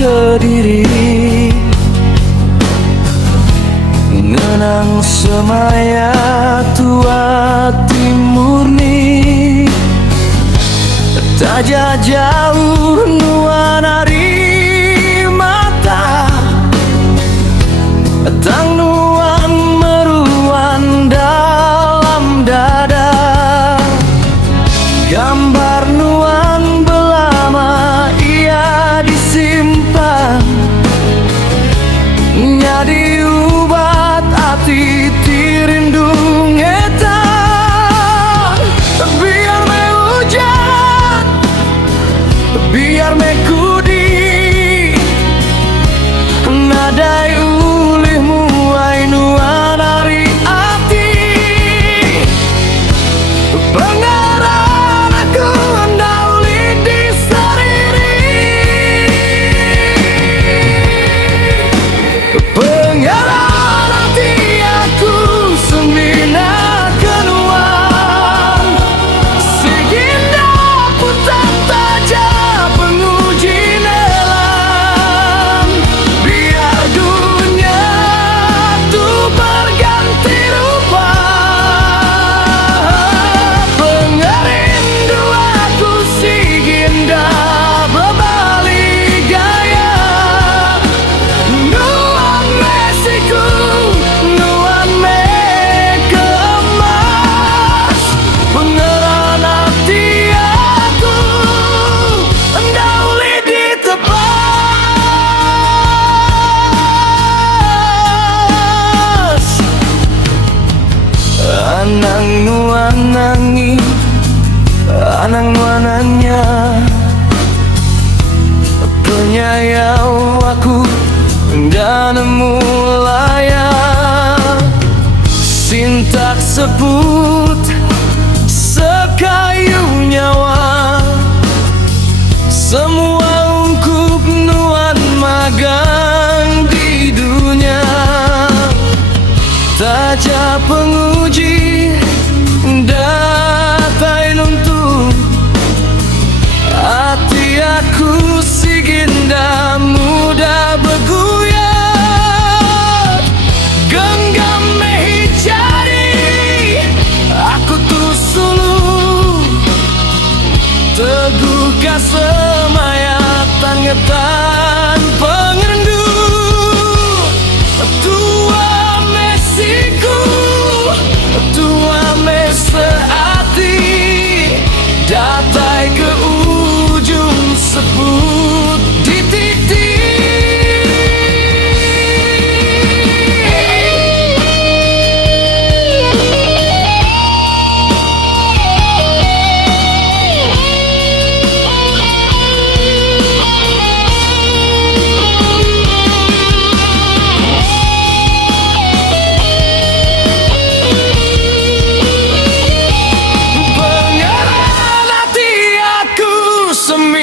Kediri, ngenang semaya tua timurni, tak jauh nuan dari mata, tang nuan meruan dalam dada, gambar nuan belama ia disimpan, jadi ubat hati tirindung etan. Biar me hujan, biar me kudi, nadai ulihmu ai nuan dari hati. Pengaran aku ndauli di sariri, pengaran hati aku semina kenuan, seginda putar taja penguji nelan. Biar dunia tuh berganti rupa, pengerindu aku seginda berbalik gaya. Nuan Mexico, nuan me kemas, pengeran hati aku ndauli ditepas. Anang nuan nangi, anang nuananya, penyayau aku dan mulaya, sintak sebut sekayu nyawa, semua ungkup nuan magang di dunia, taja penguji datai luntur hati aku seginda mudah berguyar. Genggam mehijari aku tuh sulu, teguh kasemaya tangetan pengerendu. Tua Mexico, tua meseati, datai ke ujung sebut di titik. Pengeran hati aku semina